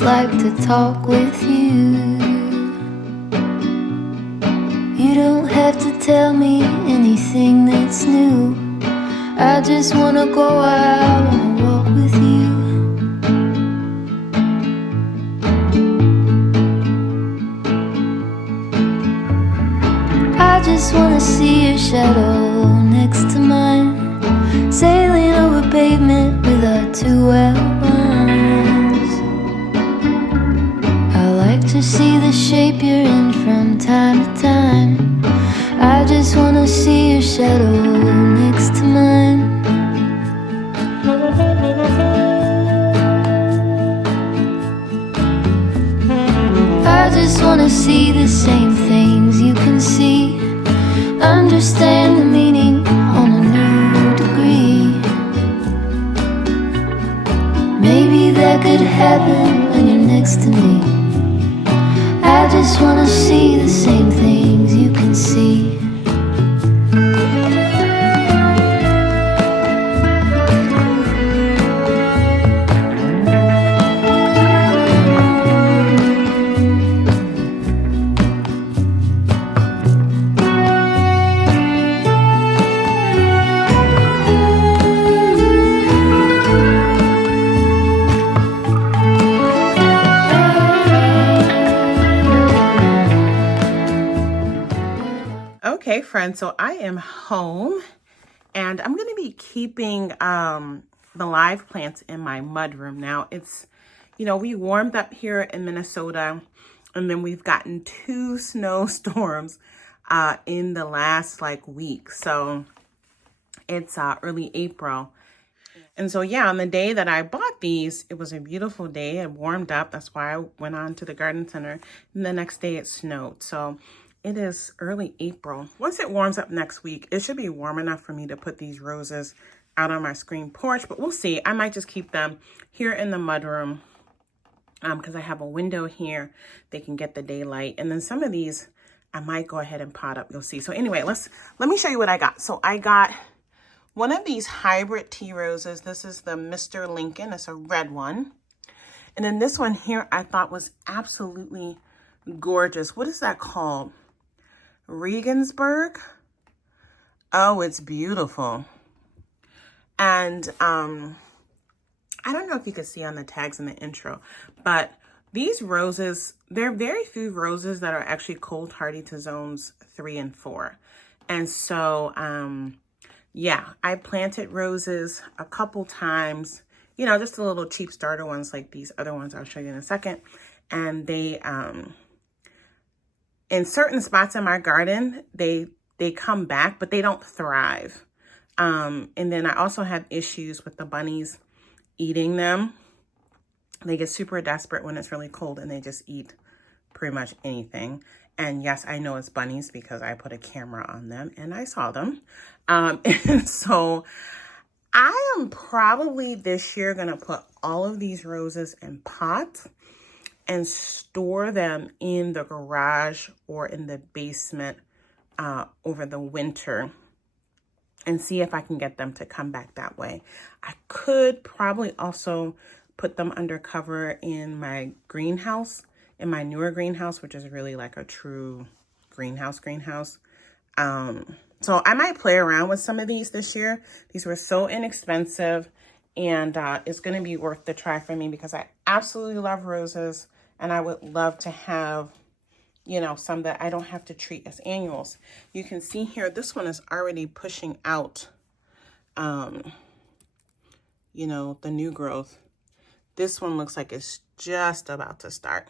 just like to talk with you. You don't have to tell me anything that's new. I just wanna go out on a walk with you. I just wanna see your shadow next to mine, sailing over pavement with our two outlines. I like to see the shape you're in from time to time. I just wanna see your shadow next to mine. I just wanna see the same things you can see, understand the meaning on a new degree. Maybe that could happen when you're next to me. I just wanna see the same things you can see. Okay, friends, so I am home and I'm going to be keeping the live plants in my mudroom. Now, it's, we warmed up here in Minnesota, and then we've gotten 2 snowstorms in the last week. So it's early April. And so, yeah, on the day that I bought these, it was a beautiful day. It warmed up. That's why I went on to the garden center. And the next day it snowed. So it is early April. Once it warms up next week, it should be warm enough for me to put these roses out on my screen porch. But we'll see. I might just keep them here in the mudroom because I have a window here. They can get the daylight. And then some of these, I might go ahead and pot up. You'll see. So anyway, let me show you what I got. So I got one of these hybrid tea roses. This is the Mr. Lincoln. It's a red one. And then this one here I thought was absolutely gorgeous. What is that called? Regensburg. Oh, it's beautiful. And I don't know if you can see on the tags in the intro, but these roses, there are very few roses that are actually cold hardy to zones 3 and 4. And so yeah, I planted roses a couple times, just the little cheap starter ones like these other ones I'll show you in a second. And they, in certain spots in my garden, they come back, but they don't thrive. And then I also have issues with the bunnies eating them. They get super desperate when it's really cold and they just eat pretty much anything. And yes, I know it's bunnies because I put a camera on them and I saw them. And so I am probably this year going to put all of these roses in pots and store them in the garage or in the basement over the winter and see if I can get them to come back that way. I could probably also put them under cover in my greenhouse, in my newer greenhouse, which is really like a true greenhouse. So I might play around with some of these this year. These were so inexpensive, and it's going to be worth the try for me because I absolutely love roses, and I would love to have, some that I don't have to treat as annuals. You can see here, this one is already pushing out, the new growth. This one looks like it's just about to start.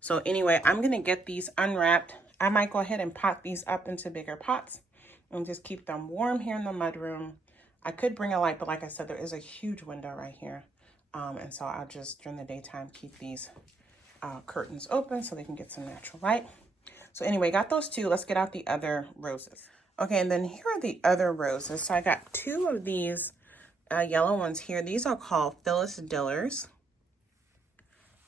So anyway, I'm going to get these unwrapped. I might go ahead and pot these up into bigger pots and just keep them warm here in the mudroom. I could bring a light, but like I said, there is a huge window right here. And so I'll just, during the daytime, keep these curtains open so they can get some natural light. So anyway, got those 2. Let's get out the other roses. Okay, and then here are the other roses. So I got 2 of these yellow ones here. These are called Phyllis Dillers.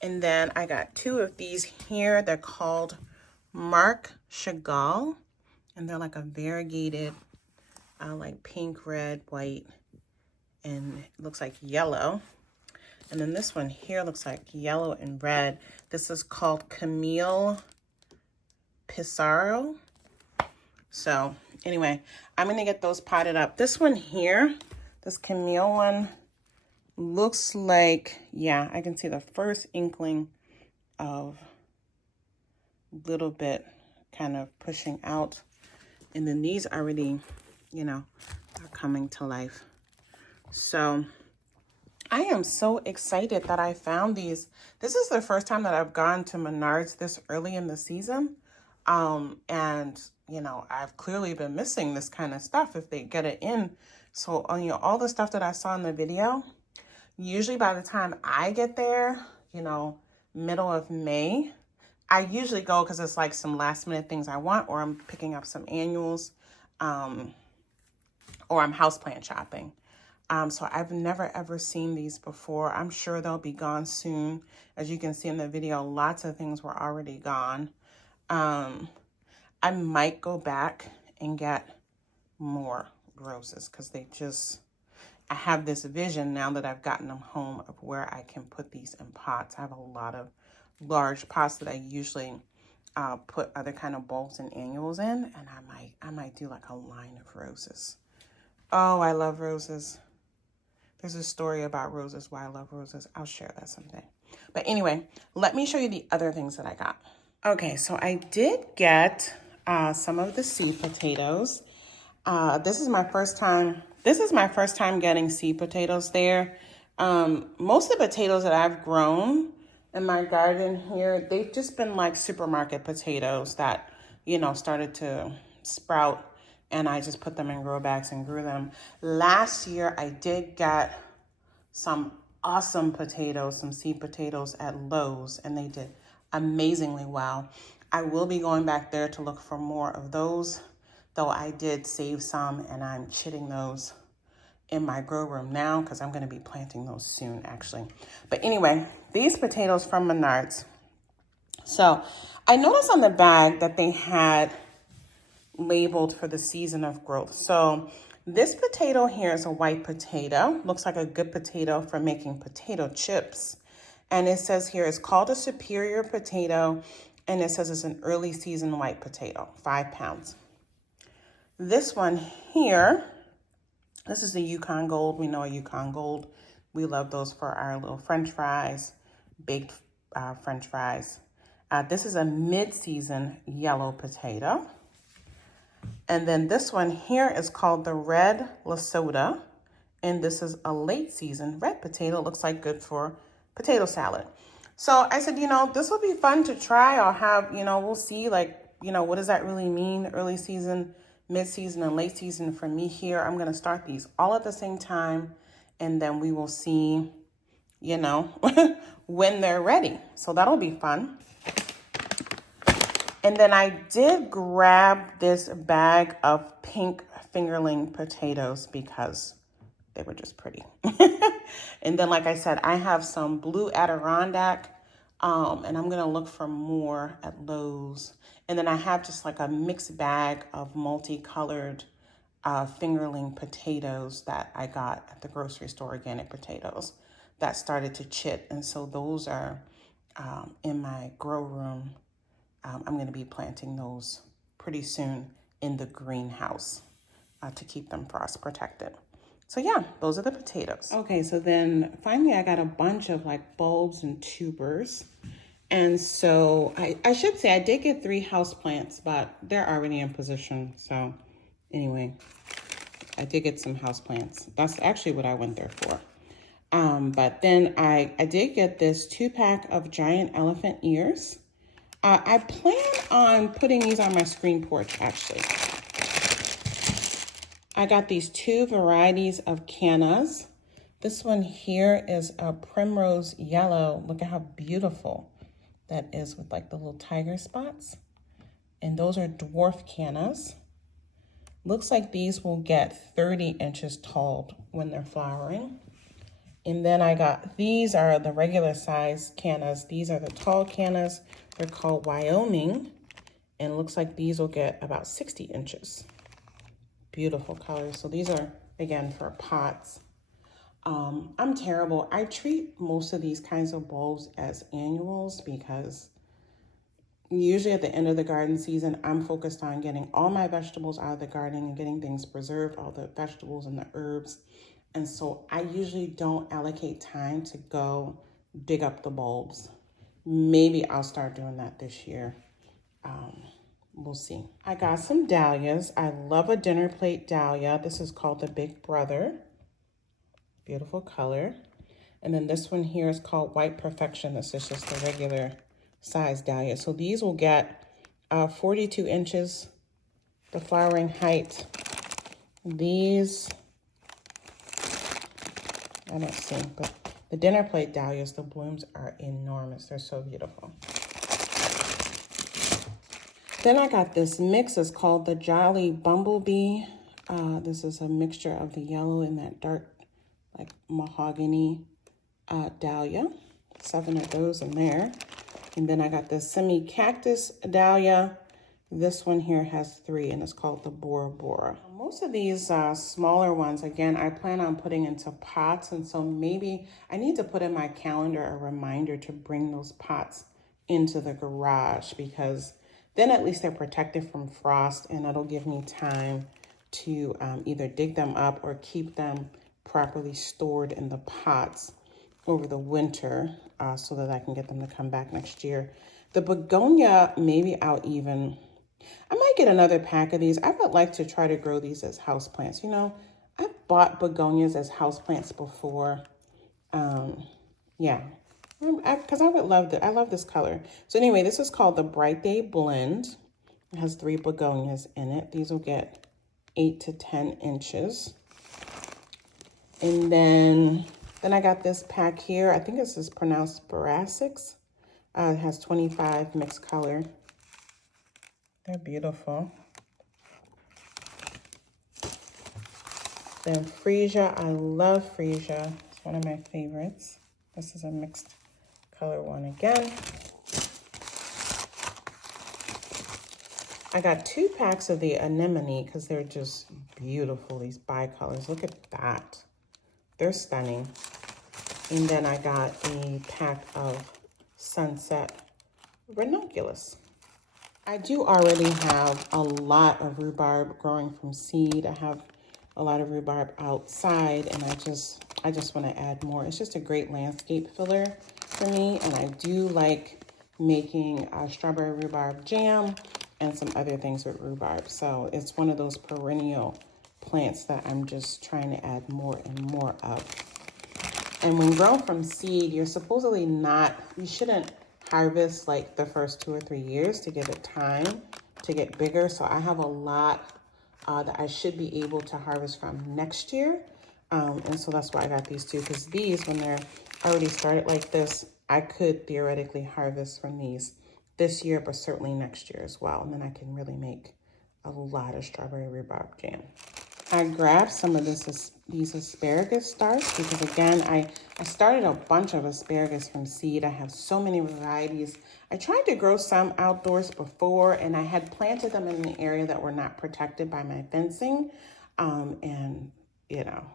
And then I got 2 of these here. They're called Marc Chagall. And they're like a variegated, like pink, red, white, and it looks like yellow. And then this one here looks like yellow and red. This is called Camille Pissarro. So anyway, I'm gonna get those potted up. This one here, this Camille one, looks like, yeah, I can see the first inkling of little bit kind of pushing out. And then these already, you know, are coming to life. So I am so excited that I found these. This is the first time that I've gone to Menards this early in the season. And, you know, I've clearly been missing this kind of stuff if they get it in. So, you know, all the stuff that I saw in the video, usually by the time I get there, you know, middle of May, I usually go because it's like some last minute things I want, or I'm picking up some annuals, or I'm houseplant shopping. So I've never ever seen these before. I'm sure they'll be gone soon. As you can see in the video, lots of things were already gone. I might go back and get more roses because I have this vision now that I've gotten them home of where I can put these in pots. I have a lot of large pots that I usually put other kind of bulbs and annuals in, and I might do like a line of roses. Oh, I love roses. There's a story about roses, why I love roses. I'll share that someday. But anyway, let me show you the other things that I got. Okay, so I did get some of the seed potatoes. This is my first time getting seed potatoes there. Most of the potatoes that I've grown in my garden here, they've just been like supermarket potatoes that, you know, started to sprout, and I just put them in grow bags and grew them. Last year, I did get some awesome potatoes, some seed potatoes at Lowe's, and they did amazingly well. I will be going back there to look for more of those, though I did save some, and I'm chitting those in my grow room now because I'm going to be planting those soon, actually. But anyway, these potatoes from Menards. So I noticed on the bag that they had labeled for the season of growth. So this potato here is a white potato. Looks like a good potato for making potato chips. And it says here it's called a superior potato, and it says it's an early season white potato, 5 pounds. This one here, this is a Yukon Gold. We know a Yukon Gold. We love those for our little French fries, baked French fries. This is a mid-season yellow potato. And then this one here is called the Red Lesota. And this is a late season red potato. Looks like good for potato salad. So I said, you know, this will be fun to try. I'll have, you know, we'll see, like, you know, what does that really mean? Early season, mid-season, and late season for me here. I'm going to start these all at the same time, and then we will see, you know, when they're ready. So that'll be fun. And then I did grab this bag of pink fingerling potatoes because they were just pretty. And then, like I said, I have some blue Adirondack, and I'm going to look for more at Lowe's. And then I have just like a mixed bag of multicolored fingerling potatoes that I got at the grocery store, organic potatoes that started to chit. And so those are in my grow room. I'm going to be planting those pretty soon in the greenhouse to keep them frost protected. So yeah, those are the potatoes. Okay, so then finally I got a bunch of like bulbs and tubers. And so I should say I did get 3 houseplants, but they're already in position. So anyway, I did get some houseplants. That's actually what I went there for. But then I did get this 2-pack of giant elephant ears. I plan on putting these on my screen porch, actually. I got these 2 varieties of cannas. This one here is a primrose yellow. Look at how beautiful that is with like the little tiger spots. And those are dwarf cannas. Looks like these will get 30 inches tall when they're flowering. And then I got, these are the regular size cannas. These are the tall cannas. They're called Wyoming. And it looks like these will get about 60 inches. Beautiful colors. So these are, again, for pots. I'm terrible. I treat most of these kinds of bulbs as annuals because usually at the end of the garden season, I'm focused on getting all my vegetables out of the garden and getting things preserved, all the vegetables and the herbs. And so I usually don't allocate time to go dig up the bulbs. Maybe I'll start doing that this year. We'll see. I got some dahlias. I love a dinner plate dahlia. This is called the Big Brother. Beautiful color. And then this one here is called White Perfection. This is just a regular size dahlia. So these will get 42 inches, the flowering height. These, I don't see, but the dinner plate dahlias, the blooms are enormous. They're so beautiful. Then I got this mix. It's called the Jolly Bumblebee. This is a mixture of the yellow and that dark, like mahogany dahlia. 7 of those in there. And then I got this semi-cactus dahlia. This one here has 3 and it's called the Bora Bora. Most of these smaller ones, again, I plan on putting into pots. And so maybe I need to put in my calendar a reminder to bring those pots into the garage, because then at least they're protected from frost and it'll give me time to either dig them up or keep them properly stored in the pots over the winter so that I can get them to come back next year. The begonia, maybe I might get another pack of these. I would like to try to grow these as houseplants. You know, I've bought begonias as houseplants before. Yeah, because I would love that. I love this color. So anyway, this is called the Bright Day Blend. It has 3 begonias in it. These will get 8 to 10 inches. And then I got this pack here. I think this is pronounced Boracics. It has 25 mixed color. They're beautiful. Then freesia. I love freesia. It's one of my favorites. This is a mixed color one again. I got 2 packs of the anemone because they're just beautiful, these bicolors. Look at that. They're stunning. And then I got a pack of sunset ranunculus. I do already have a lot of rhubarb growing from seed. I have a lot of rhubarb outside and I just want to add more. It's just a great landscape filler for me. And I do like making strawberry rhubarb jam and some other things with rhubarb. So it's one of those perennial plants that I'm just trying to add more and more of. And when grown from seed, you're supposedly you shouldn't harvest like the first 2 or 3 years to give it time to get bigger. So I have a lot that I should be able to harvest from next year. And so that's why I got these 2, because these, when they're already started like this, I could theoretically harvest from these this year, but certainly next year as well. And then I can really make a lot of strawberry rhubarb jam. I grabbed some of these asparagus starts because, again, I started a bunch of asparagus from seed. I have so many varieties. I tried to grow some outdoors before, and I had planted them in an area that were not protected by my fencing. And, you know,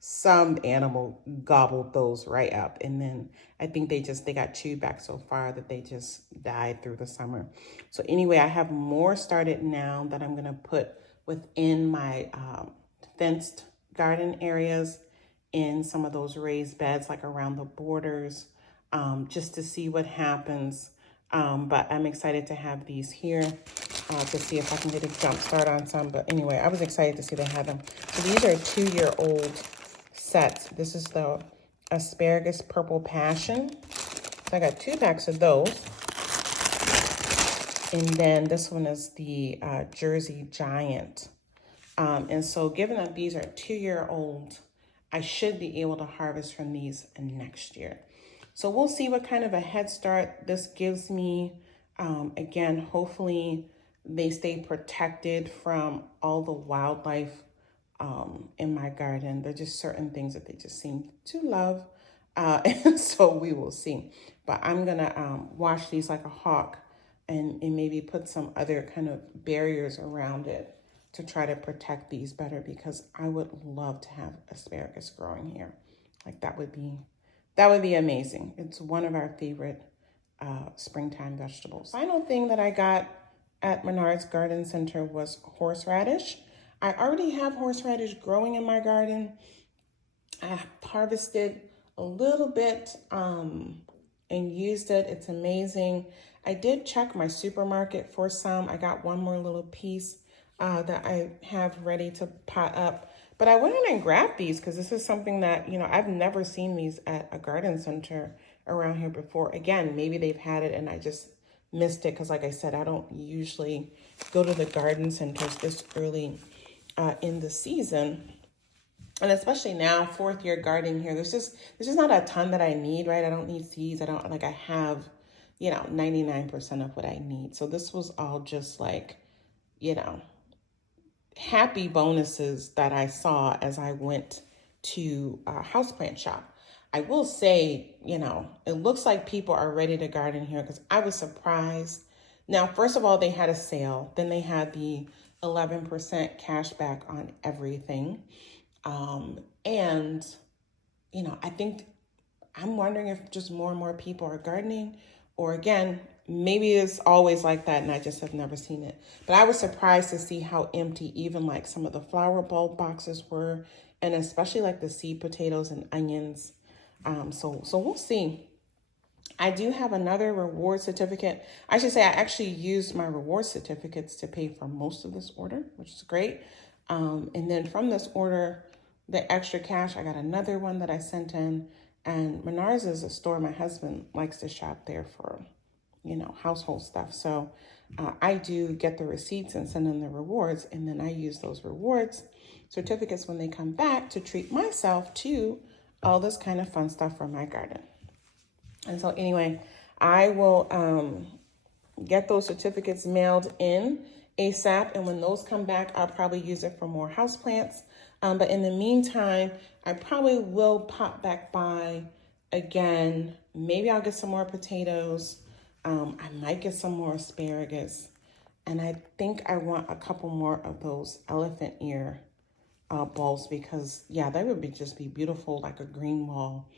some animal gobbled those right up. And then I think they got chewed back so far that they just died through the summer. So anyway, I have more started now that I'm going to put within my fenced garden areas in some of those raised beds, like around the borders, just to see what happens. But I'm excited to have these here to see if I can get a jump start on some. But anyway, I was excited to see they had them. So these are 2-year-old sets. This is the Asparagus Purple Passion. So I got 2 packs of those. And then this one is the Jersey Giant. And so given that these are 2-year-old, I should be able to harvest from these next year. So we'll see what kind of a head start this gives me. Again, hopefully they stay protected from all the wildlife in my garden. There are just certain things that they just seem to love. And so we will see. But I'm going to wash these like a hawk and maybe put some other kind of barriers around it to try to protect these better, because I would love to have asparagus growing here. Like that would be amazing. It's one of our favorite springtime vegetables. Final thing that I got at Menards Garden Center was horseradish. I already have horseradish growing in my garden. I harvested a little bit and used it. It's amazing. I did check my supermarket for some. I got one more little piece that I have ready to pot up. But I went in and grabbed these because this is something that, you know, I've never seen these at a garden center around here before. Again, maybe they've had it and I just missed it because, like I said, I don't usually go to the garden centers this early in the season. And especially now, 4th year gardening here, there's just not a ton that I need, right? I don't need seeds. I have, you know, 99% of what I need. So this was all just like, you know, happy bonuses that I saw as I went to a houseplant shop. I will say, you know, it looks like people are ready to garden here because I was surprised. Now, first of all, they had a sale. Then they had the 11% cash back on everything. And, you know, I'm wondering if just more and more people are gardening, or again, maybe it's always like that and I just have never seen it. But I was surprised to see how empty even like some of the flower bulb boxes were, and especially like the seed potatoes and onions. So we'll see. I do have another reward certificate. I should say I actually used my reward certificates to pay for most of this order, which is great. And then from this order, the extra cash, I got another one that I sent in. And Menards is a store my husband likes to shop there for, you know, household stuff. So I do get the receipts and send in the rewards. And then I use those rewards certificates when they come back to treat myself to all this kind of fun stuff for my garden. And so anyway, I will get those certificates mailed in ASAP. And when those come back, I'll probably use it for more houseplants. But in the meantime, I probably will pop back by again. Maybe I'll get some more potatoes. I might get some more asparagus. And I think I want a couple more of those elephant ear bulbs because, yeah, they would just be beautiful, like a green wall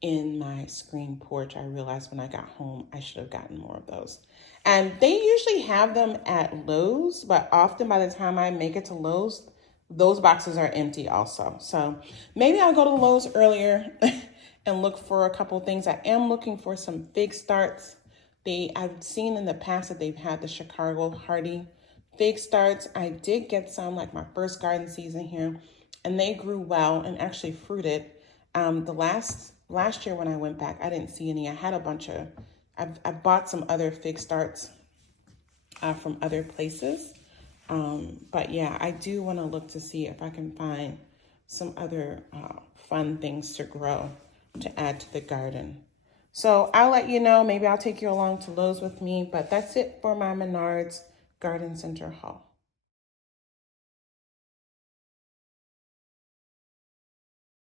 in my screen porch. I realized when I got home, I should have gotten more of those. And they usually have them at Lowe's, but often by the time I make it to Lowe's, those boxes are empty also. So maybe I'll go to Lowe's earlier and look for a couple things. I am looking for some fig starts. I've seen in the past that they've had the Chicago Hardy fig starts. I did get some like my first garden season here, and they grew well and actually fruited. The last year when I went back, I didn't see any. I had a bunch of, I bought some other fig starts from other places. But yeah, I do want to look to see if I can find some other fun things to grow to add to the garden. So I'll let you know. Maybe I'll take you along to Lowe's with me. But that's it for my Menards Garden Center haul.